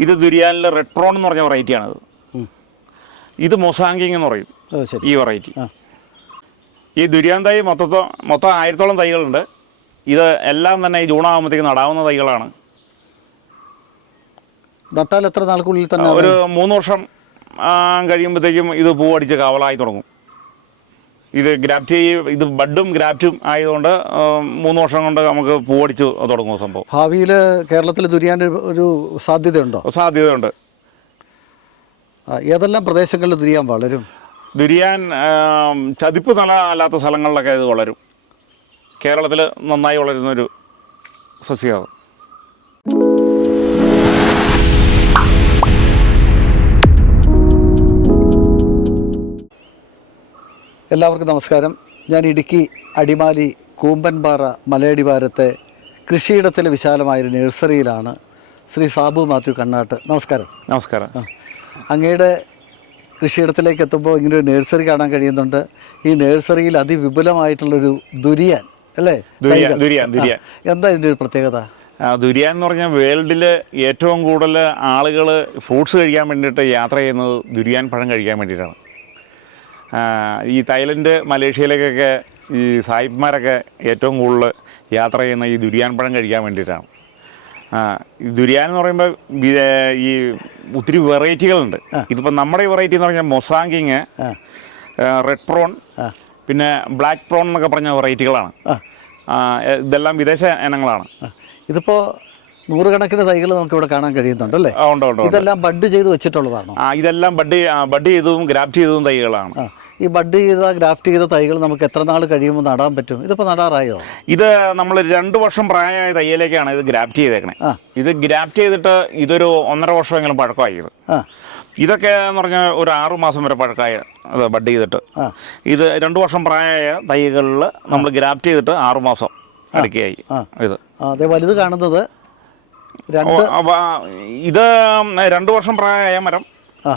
ഇത് ദുരിയാനിലെ red prawn എന്ന് പറഞ്ഞ വെറൈറ്റി ആണത്. ഇത് മൊസാങ്കിങ് എന്ന് പറയും. ഈ വെറൈറ്റി ഈ ദുരിയാൻ തൈ മൊത്തത്തോ മൊത്തം ആയിരത്തോളം തൈകളുണ്ട്. ഇത് എല്ലാം തന്നെ ഈ ജൂൺ ആകുമ്പോഴത്തേക്ക് നടാവുന്ന തൈകളാണ്. നട്ടാൽ എത്ര നാൾക്കുള്ളിൽ തന്നെ ഒരു മൂന്ന് വർഷം കഴിയുമ്പോഴത്തേക്കും ഇത് പൂവടിച്ച് കാവളായി തുടങ്ങും. ഇത് ഗ്രാഫ്റ്റ് ചെയ്യ ഇത് ബഡും ഗ്രാഫ്റ്റും ആയതുകൊണ്ട് മൂന്ന് വർഷം കൊണ്ട് നമുക്ക് പൂവടിച്ച് തുടങ്ങും സംഭവം. ഭാവിയിൽ കേരളത്തിൽ ദുരിയാൻ ഒരു സാധ്യതയുണ്ടോ? സാധ്യതയുണ്ട്. ഏതെല്ലാം പ്രദേശങ്ങളിൽ ദുരിയാൻ വളരും? ദുരിയാൻ ചതിപ്പ് നില അല്ലാത്ത സ്ഥലങ്ങളിലൊക്കെ ഇത് വളരും. കേരളത്തിൽ നന്നായി വളരുന്നൊരു സസ്യമാണ്. എല്ലാവർക്കും നമസ്കാരം. ഞാൻ ഇടുക്കി അടിമാലി കൂമ്പൻപാറ മലയടിവാരത്തെ കൃഷിയിടത്തിലെ വിശാലമായൊരു നഴ്സറിയിലാണ് ശ്രീ സാബു മാത്യു കണ്ണാട്ട്. നമസ്കാരം. നമസ്കാരം. അങ്ങയുടെ കൃഷിയിടത്തിലേക്ക് എത്തുമ്പോൾ ഇങ്ങനെ ഒരു നഴ്സറി കാണാൻ കഴിയുന്നുണ്ട്. ഈ നഴ്സറിയിൽ അതിവിപുലമായിട്ടുള്ളൊരു ദുരിയാൻ അല്ലേ. എന്താ ഇതിന്റെ ഒരു പ്രത്യേകത? ദുരിയാൻ എന്ന് പറഞ്ഞാൽ വേൾഡിൽ ഏറ്റവും കൂടുതൽ ആളുകൾ ഫ്രൂട്ട്സ് കഴിക്കാൻ വേണ്ടിയിട്ട് യാത്ര ചെയ്യുന്നത് ദുരിയാൻ പഴം കഴിക്കാൻ വേണ്ടിയിട്ടാണ്. ഈ തായ്ലൻഡ് മലേഷ്യയിലേക്കൊക്കെ ഈ സായിപ്പ്മാരൊക്കെ ഏറ്റവും കൂടുതൽ യാത്ര ചെയ്യുന്ന ഈ ദുരിയാൻ പഴം കഴിക്കാൻ വേണ്ടിയിട്ടാണ്. ദുരിയാൻ എന്ന് പറയുമ്പോൾ ഈ ഒത്തിരി വെറൈറ്റികളുണ്ട്. ഇതിപ്പോൾ നമ്മുടെ ഈ വെറൈറ്റി എന്ന് പറഞ്ഞാൽ മൊസാങ്കിങ് റെഡ് പ്രോൺ പിന്നെ ബ്ലാക്ക് പ്രോൺ എന്നൊക്കെ പറഞ്ഞ വെറൈറ്റികളാണ്. ഇതെല്ലാം വിദേശ ഇനങ്ങളാണ്. ഇതിപ്പോൾ നൂറുകണക്കിന് തൈകൾ നമുക്ക് ഇവിടെ കാണാൻ കഴിയുന്നുണ്ട് അല്ലേ. ഇതെല്ലാം ബഡ് ചെയ്ത് വെച്ചിട്ടുള്ളതാണോ? ആ ഇതെല്ലാം ബഡ് ബഡ് ചെയ്തതും ഗ്രാഫ്റ്റ് ചെയ്തതും തൈകളാണ്. ഈ ബഡ് ചെയ്ത ഗ്രാഫ്റ്റ് ചെയ്ത തൈകൾ നമുക്ക് എത്ര നാൾ കഴിയുമ്പോൾ നടാൻ പറ്റും? ഇതിപ്പോൾ നടാറായോ? ഇത് നമ്മൾ രണ്ട് വർഷം പ്രായമായ തയ്യലേക്കാണ് ഇത് ഗ്രാഫ്റ്റ് ചെയ്തേക്കണേ. ഇത് ഗ്രാഫ്റ്റ് ചെയ്തിട്ട് ഇതൊരു ഒന്നര വർഷമെങ്കിലും പഴക്കമായി ഇത് ഇതൊക്കെ എന്ന് പറഞ്ഞാൽ ഒരു ആറു മാസം വരെ പഴക്കമായ അത് ബഡ് ചെയ്തിട്ട്. ഇത് രണ്ട് വർഷം പ്രായമായ തൈകളിൽ നമ്മൾ ഗ്രാഫ്റ്റ് ചെയ്തിട്ട് ആറു മാസം അടുക്കുകയായി ഇത്. അതെ വലുത് കാണുന്നത് ഇത് രണ്ടു വർഷം പ്രായമായ മരം.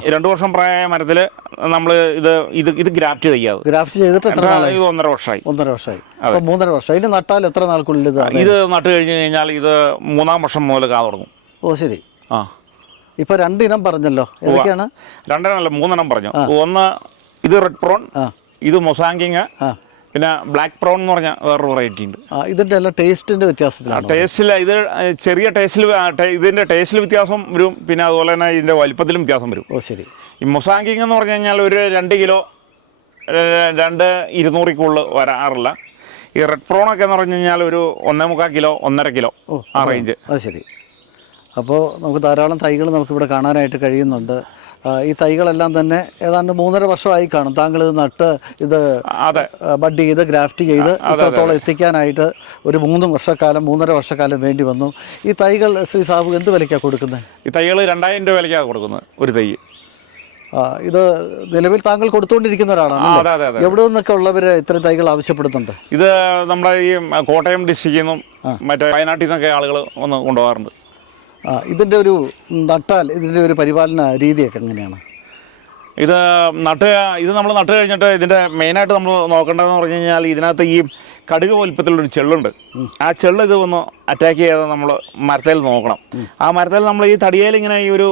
രണ്ടു വർഷം പ്രായമായ മരത്തിൽ നമ്മൾ ഇത് ഇത് ഇത് ഗ്രാഫ്റ്റ് ചെയ്യാതെ ഗ്രാഫ്റ്റ് ചെയ്തിട്ട് എത്ര നാളായി? ഒന്നര വർഷമായി ഒന്നര വർഷമായി അപ്പോൾ മൂന്നര വർഷം ഇത് നട്ടാൽ എത്ര നാൾക്കുള്ളിൽ ഇത് ഇത് നട്ട് കഴിഞ്ഞ് കഴിഞ്ഞാൽ ഇത് മൂന്നാം വർഷം മുതൽ കാ തുടങ്ങും. ഓ ശരി. ആ. ഇപ്പോൾ രണ്ടിനം പറഞ്ഞല്ലോ. ഏതൊക്കെയാണ്? രണ്ടെണ്ണമല്ല മൂന്നെണ്ണം പറഞ്ഞു. ഒന്ന് ഇത് റെഡ് പ്രോൺ ഇത് മൊസാങ്കിങ് പിന്നെ ബ്ലാക്ക് പ്രോൺ എന്ന് പറഞ്ഞ വേറൊരു വെറൈറ്റി ഉണ്ട്. ഇതിന്റെ ഇതിന്റെ എല്ലാം ടേസ്റ്റിന്റെ വ്യത്യാസത്തിലാണ്? ടേസ്റ്റിൽ ഇത് ചെറിയ ടേസ്റ്റിൽ ഇതിന്റെ ടേസ്റ്റിൽ വ്യത്യാസം വരും. പിന്നെ അതുപോലെ തന്നെ ഇതിന്റെ വലിപ്പത്തിലും വ്യത്യാസം വരും. ഓ ശരി. ഈ മൊസാങ്കിങ് എന്ന് പറഞ്ഞു കഴിഞ്ഞാൽ ഒരു രണ്ട് കിലോ രണ്ട് ഇരുന്നൂറിൽ കൂടുതൽ വരാറില്ല. ഈ റെഡ് പ്രോണൊക്കെ എന്ന് പറഞ്ഞു കഴിഞ്ഞാൽ ഒരു ഒന്നേ മുക്കാൽ കിലോ ഒന്നര കിലോ ആ റേഞ്ച് അത് ശരി. അപ്പോൾ നമുക്ക് ധാരാളം തൈകൾ നമുക്കിവിടെ കാണാനായിട്ട് കഴിയുന്നുണ്ട്. ഈ തൈകളെല്ലാം തന്നെ ഏതാണ്ട് മൂന്നര വർഷമായി കാണും. താങ്കൾ ഇത് നട്ട് ഇത് ബഡ് ചെയ്ത് ഗ്രാഫ്റ്റ് ചെയ്ത് ഇത്രത്തോളം എത്തിക്കാനായിട്ട് ഒരു മൂന്ന് വർഷക്കാലം മൂന്നര വർഷക്കാലം വേണ്ടി വന്നു. ഈ തൈകൾ ശ്രീ സാബു എന്ത് വിലയ്ക്കാണ് കൊടുക്കുന്നത് ഈ തൈകൾ രണ്ടായിരം രൂപ വിലയ്ക്കാണ് കൊടുക്കുന്നത് ഒരു തൈ. ഇത് നിലവിൽ താങ്കൾ കൊടുത്തുകൊണ്ടിരിക്കുന്ന ഒരാളാണ് എവിടെ നിന്നൊക്കെ ഉള്ളവർ ഇത്തരം തൈകൾ ആവശ്യപ്പെടുന്നുണ്ട്? ഇത് നമ്മുടെ ഈ കോട്ടയം ഡിസ്ട്രിക്റ്റിൽ നിന്നും മറ്റേ വയനാട്ടിൽ നിന്നൊക്കെ ആളുകൾ വന്ന് കൊണ്ടുപോകാറുണ്ട്. ഇതിന്റെ ഒരു നട്ടാൽ ഇതിന്റെ ഒരു പരിപാലന രീതിയൊക്കെ എങ്ങനെയാണ്? ഇത് നട്ട് ഇത് നമ്മൾ നട്ട് കഴിഞ്ഞിട്ട് ഇതിന്റെ മെയിനായിട്ട് നമ്മൾ നോക്കേണ്ടതെന്ന് പറഞ്ഞു കഴിഞ്ഞാൽ ഇതിനകത്ത് ഈ കടുക് വലിപ്പത്തിലുള്ളൊരു ചെള്ളുണ്ട്. ആ ചെള്ള് ഇത് ഒന്ന് അറ്റാക്ക് ചെയ്യാതെ നമ്മൾ മരത്തേൽ നോക്കണം. ആ മരത്തേൽ നമ്മൾ ഈ തടിയേൽ ഇങ്ങനെ ഈ ഒരു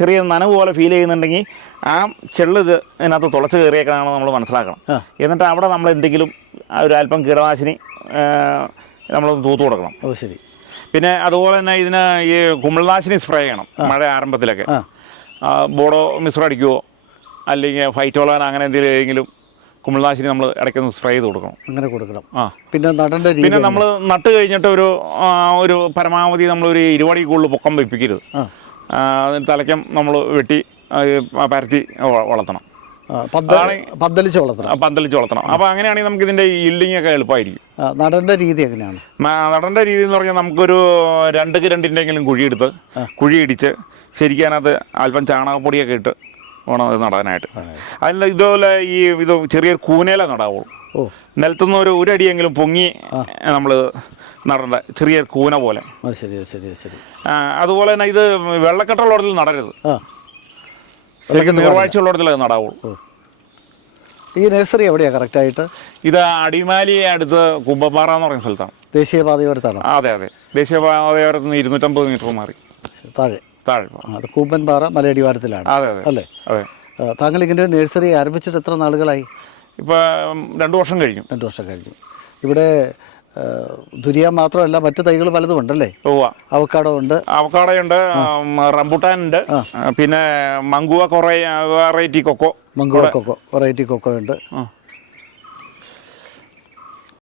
ചെറിയ നനവ് പോലെ ഫീൽ ചെയ്യുന്നുണ്ടെങ്കിൽ ആ ചെള്ള് ഇത് ഇതിനകത്ത് തുളച്ച് കയറിയേക്കാണെന്ന് നമ്മൾ മനസ്സിലാക്കണം. എന്നിട്ട് അവിടെ നമ്മൾ എന്തെങ്കിലും ഒരു അല്പം കീടനാശിനി നമ്മളൊന്ന് തൂത്ത് കൊടുക്കണം. ഓ ശരി. പിന്നെ അതുപോലെ തന്നെ ഇതിന് ഈ കുമിൾനാശിനി സ്പ്രേ ചെയ്യണം മഴ ആരംഭത്തിലൊക്കെ. ബോഡോ മിശ്രം അടിക്കുവോ? അല്ലെങ്കിൽ ഫൈറ്റോളാൻ അങ്ങനെ എന്തെങ്കിലും ഏതെങ്കിലും കുമിൾനാശിനി നമ്മൾ ഇടയ്ക്കൊന്ന് സ്പ്രേ ചെയ്ത് കൊടുക്കണം. അങ്ങനെ കൊടുക്കണം. ആ. പിന്നെ നടേണ്ട പിന്നെ നമ്മൾ നട്ട് കഴിഞ്ഞിട്ട് ഒരു ഒരു പരമാവധി നമ്മളൊരു ഇരുപടി കൂടുതൽ പൊക്കം വെപ്പിക്കരുത്. തലയ്ക്കം ആ, അതിന് തലയ്ക്കും നമ്മൾ വെട്ടി പരത്തി വളർത്തണം. പന്തലിച്ച് വളർത്തണം. പന്തലിച്ച് വളർത്തണം. അപ്പോൾ അങ്ങനെയാണെങ്കിൽ നമുക്ക് ഇതിന്റെ ഇല്ലിങ് ഒക്കെ എളുപ്പമായിരിക്കും. നടേണ്ട രീതി എങ്ങനെയാണ്? നടേണ്ട രീതി എന്ന് പറഞ്ഞാൽ നമുക്കൊരു രണ്ട് രണ്ടിന്റെങ്കിലും കുഴിയെടുത്ത് കുഴിയിടിച്ച് ശരിക്കും അതിനകത്ത് അല്പം ചാണകപ്പൊടിയൊക്കെ ഇട്ട് വേണം അത് നടാനായിട്ട്. അതിൽ ഇതുപോലെ ഈ ഇത് ചെറിയൊരു കൂനേല നടാവുള്ളൂ. ഓ. നിലത്തുനിന്ന് ഒരു ഒരു അടിയെങ്കിലും പൊങ്ങി നമ്മൾ നടണ്ട ചെറിയ കൂന പോലെ. ശരി ശരി ശരി. അതുപോലെ തന്നെ ഇത് വെള്ളക്കെട്ടുള്ള ഇടത്തിൽ നടരുത്. ശരിക്കും നടാവുള്ളൂ ഈ നഴ്സറി എവിടെയാണ് കറക്റ്റായിട്ട് ഇത് അടിമാലി അടുത്ത് കുമ്പപ്പാറ എന്ന് പറയുന്ന സ്ഥലത്താണ്. ദേശീയപാതയോരത്താണ്? അതെ അതെ. ദേശീയപാതയോരത്ത് നിന്ന് ഇരുന്നൂറ്റമ്പത് മീറ്റർ മാറി. താഴെ. താഴെ. അത് കൂമ്പൻപാറ മലയടിവാരത്തിലാണ്. അതെ അതെ. അല്ലേ? അതെ. താങ്കൾ ഇങ്ങനെ ഒരു നഴ്സറി ആരംഭിച്ചിട്ട് എത്ര നാളുകളായി? ഇപ്പം രണ്ട് വർഷം കഴിഞ്ഞു. രണ്ട് വർഷം കഴിഞ്ഞു. ഇവിടെ ദുരിയ മാത്രമല്ല മറ്റു തൈകൾ പലതും ഉണ്ടല്ലേ? അവക്കാടോ ഉണ്ട്. അവക്കാടയുണ്ട് റംബുട്ടാൻ ഉണ്ട് പിന്നെ മങ്കുവ കുറേ വെറൈറ്റി കൊക്കോ മംഗുവ കൊക്കോ വെറൈറ്റി കൊക്കോ ഉണ്ട്.